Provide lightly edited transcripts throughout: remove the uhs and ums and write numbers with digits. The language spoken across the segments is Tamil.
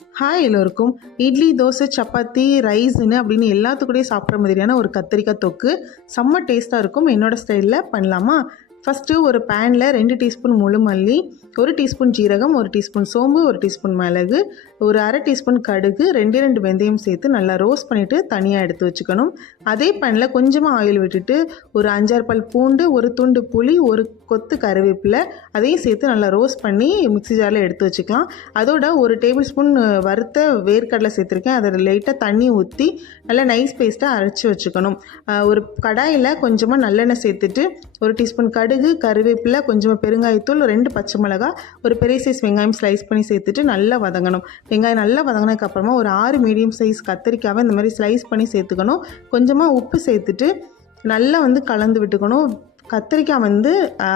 ஹாய் எல்லோருக்கும். இட்லி, தோசை, சப்பாத்தி, ரைஸ்ன்னு அப்படின்னு எல்லாத்துக்கூடயும் சாப்பிட்ற மாதிரியான ஒரு கத்திரிக்காய் தொக்கு செம்ம டேஸ்ட்டாக இருக்கும். என்னோடய ஸ்டைலில் பண்ணலாமா? ஃபஸ்ட்டு ஒரு பேனில் 2 டீஸ்பூன் முழு மல்லி, 1 டீஸ்பூன் ஜீரகம், 1 டீஸ்பூன் சோம்பு, 1 டீஸ்பூன் மிளகு, ஒரு அரை டீஸ்பூன் கடுகு, 2 வெந்தயம் சேர்த்து நல்லா ரோஸ்ட் பண்ணிவிட்டு தனியாக எடுத்து வச்சுக்கணும். அதே பேனில் கொஞ்சமாக ஆயில் விட்டுட்டு ஒரு 5-6 பல் பூண்டு, ஒரு துண்டு புளி, ஒரு கொத்து கருவேப்பிலை அதையும் சேர்த்து நல்லா ரோஸ்ட் பண்ணி மிக்ஸி ஜாரில் எடுத்து வச்சுக்கலாம். அதோட ஒரு டேபிள் ஸ்பூன் வறுத்த வேர்க்கடலை சேர்த்துருக்கேன். அதை லைட்டாக தண்ணி ஊற்றி நல்லா நைஸ் பேஸ்ட்டாக அரைச்சி வச்சுக்கணும். ஒரு கடாயில் கொஞ்சமாக நல்லெண்ணெய் சேர்த்துட்டு ஒரு டீஸ்பூன் கடுகு, கருவேப்பிலை, கொஞ்சமாக பெருங்காயத்தூள், 2 பச்சை மிளகாய், ஒரு பெரிய சைஸ் வெங்காயம் ஸ்லைஸ் பண்ணி சேர்த்துட்டு நல்லா வதங்கணும். வெங்காயம் நல்லா வதங்கினதுக்கப்புறமா ஒரு 6 மீடியம் சைஸ் கத்திரிக்காவை இந்த மாதிரி ஸ்லைஸ் பண்ணி சேர்த்துக்கணும். கொஞ்சமாக உப்பு சேர்த்துட்டு நல்லா கலந்து விட்டுக்கணும். கத்திரிக்காய்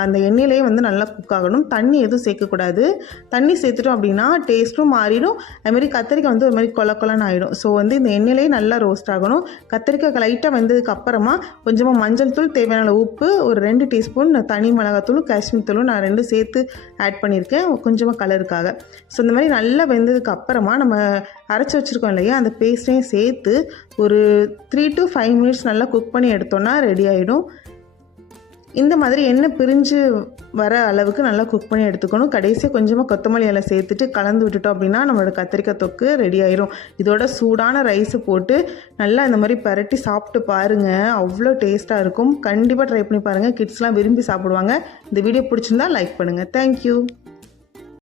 அந்த எண்ணெயிலேயே நல்லா குக் ஆகணும். தண்ணி எதுவும் சேர்க்கக்கூடாது. தண்ணி சேர்த்துட்டோம் அப்படின்னா டேஸ்ட்டும் மாறிடும். அதுமாதிரி கத்திரிக்காய் ஒரு மாதிரி கொல கொலன்னு ஆகிடும். ஸோ இந்த எண்ணெயிலேயே நல்லா ரோஸ்ட் ஆகணும். கத்திரிக்காய் லைட்டாக வெந்ததுக்கு அப்புறமா கொஞ்சமாக மஞ்சள் தூள், தேவையான உப்பு, ஒரு 2 டீஸ்பூன் தனி மிளகாத்தூளும் காஷ்மீர் தூளும் நான் 2 சேர்த்து ஆட் பண்ணியிருக்கேன் கொஞ்சமாக கலருக்காக. ஸோ இந்த மாதிரி நல்லா வெந்ததுக்கு அப்புறமா நம்ம அரைச்சி வச்சுருக்கோம் இல்லையா, அந்த பேஸ்ட்டையும் சேர்த்து ஒரு 3 to 5 மினிட்ஸ் நல்லா குக் பண்ணி எடுத்தோன்னா ரெடி ஆகிடும். இந்த மாதிரி எண்ணெய் பிரிஞ்சு வர அளவுக்கு நல்லா குக் பண்ணி எடுத்துக்கணும். கடைசியாக கொஞ்சமாக கொத்தமல்லி இலை சேர்த்துட்டு கலந்து விட்டுட்டோம் அப்படின்னா நம்மளோட கத்திரிக்காய் தொக்கு ரெடி ஆயிரும். இதோட சூடான ரைஸு போட்டு நல்லா இந்த மாதிரி பரட்டி சாப்பிட்டு பாருங்கள். அவ்வளோ டேஸ்ட்டாக இருக்கும். கண்டிப்பாக ட்ரை பண்ணி பாருங்கள். கிட்ஸ்லாம் விரும்பி சாப்பிடுவாங்க. இந்த வீடியோ பிடிச்சிருந்தா லைக் பண்ணுங்கள். தேங்க்யூ.